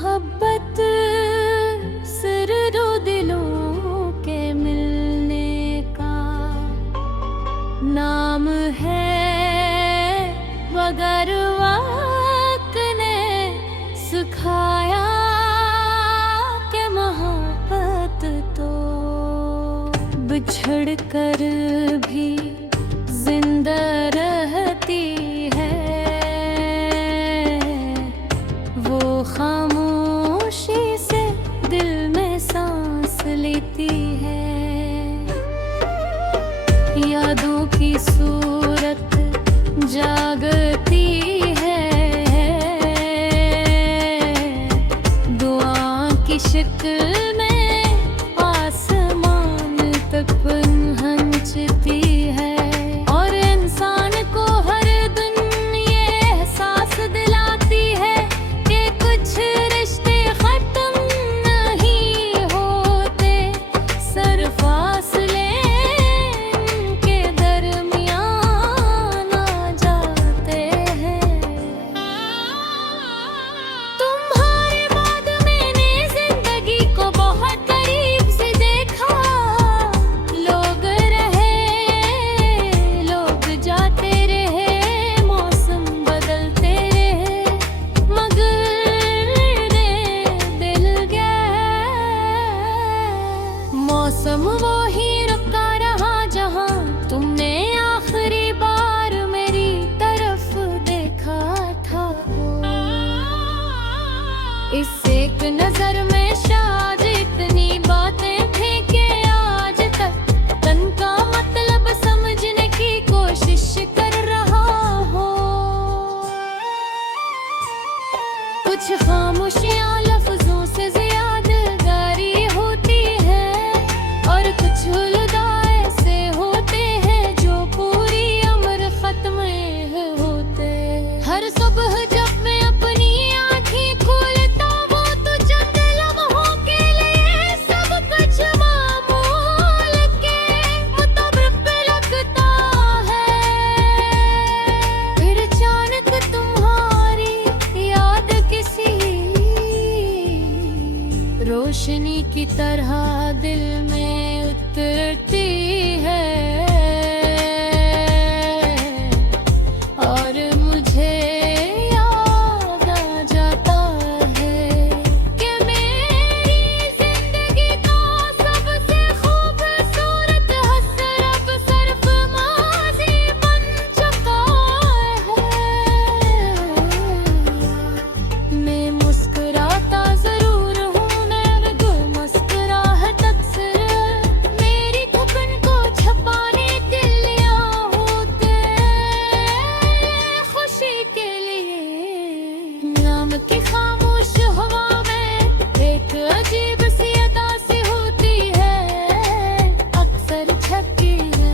मोहब्बत सिर दो दिलों के मिलने का नाम है, मगर वक्त ने सिखाया कि मोहब्बत तो बिछड़ कर भी जिंदा रहती है, वो खामोशी से दिल में सांस लेती है। यादों की सूरत जागती है, दुआ की शक्ल में आसमान तक पहुंचती है। और इंसान को हर दिन ये एहसास दिलाती है कि कुछ रिश्ते खत्म नहीं होते, सिर्फ फासले इनके दरमियान आ जाते हैं। तुम्हारे बाद मैंने जिंदगी को बहुत करीब से देखा, लोग रहे लोग जाते रहे, मौसम बदलते रहे, मगर दिल गया। मौसम वो ही रुका रहा जहां तुमने आखिरी बार मेरी तरफ देखा था। इस एक नजर में शायद इतनी बातें थी कि आज तक तन का मतलब समझने की कोशिश कर रहा हो। कुछ खामोशियां लफ्जों से ज़्यादगारी होती है, और कुछ उलझा ऐसे होते हैं जो पूरी उम्र खत्म होते। हर सुबह जब मैं अपनी आँखें खोलता वो तो चंद लम्हों के लिए सब कुछ मामूल के मुताबिक लगता है। फिर अचानक तुम्हारी याद किसी रोशनी की तरह दिल में उतरती है, और मुझे याद आ जाता है कि मेरी जिंदगी का सबसे खूबसूरत हसर अब सिर्फ माज़ी बन चुका है। मैं मुस्कुराता जरूर हूँ मगर मुस्कुराहट अक्सर मेरी थकन को छुपाने के लिए होते। खुशी के लिए नाम की खामोश हवा में एक अजीब सी अदा सी होती है, अक्सर छपती है।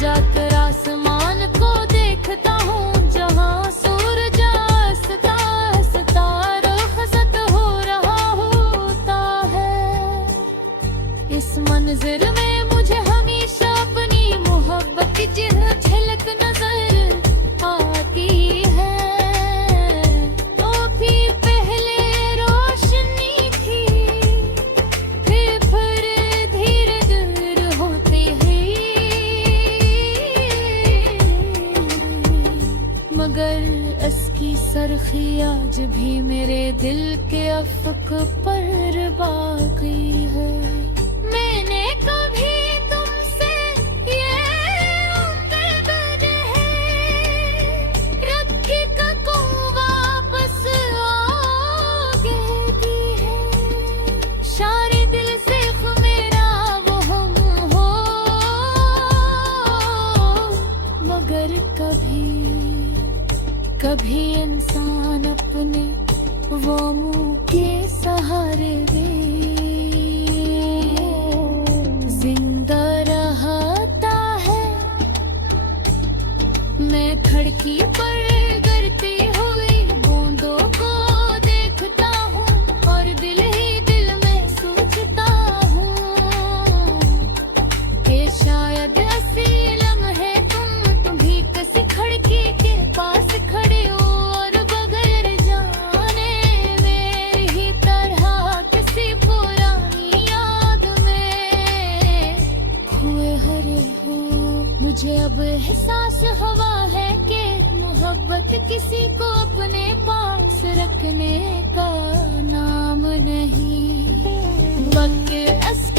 जाकर आसमान को देखता हूँ जहाँ सूरज हंसता हंसता रुखसत हो रहा होता है। इस मंजर में मुझे हमेशा अपनी मोहब्बत की झलक नजर आती है। तो भी पहले रोशनी थी, फिर धीरे दूर होते हैं, मगर इसकी सरखी आज भी मेरे दिल के अफक पर बाकी है। मैंने कभी तुमसे ये उम्मीद नहीं रखी कि तुम वापस आओगे भी है। सारे दिल से मेरा वो हम हो, मगर कभी इंसान अपने वो मुंह के सहारे दे जिंदा रहता है। मैं खिड़की पर गिरती हुई बूंदों को देखता हूँ, और दिल ही दिल में सोचता हूँ कि शायद ऐसी लम्हे तुम भी किसी खिड़की के पास खड़े हो और बगैर जाने वक्त किसी को अपने पास रखने का नाम नहीं। वक्त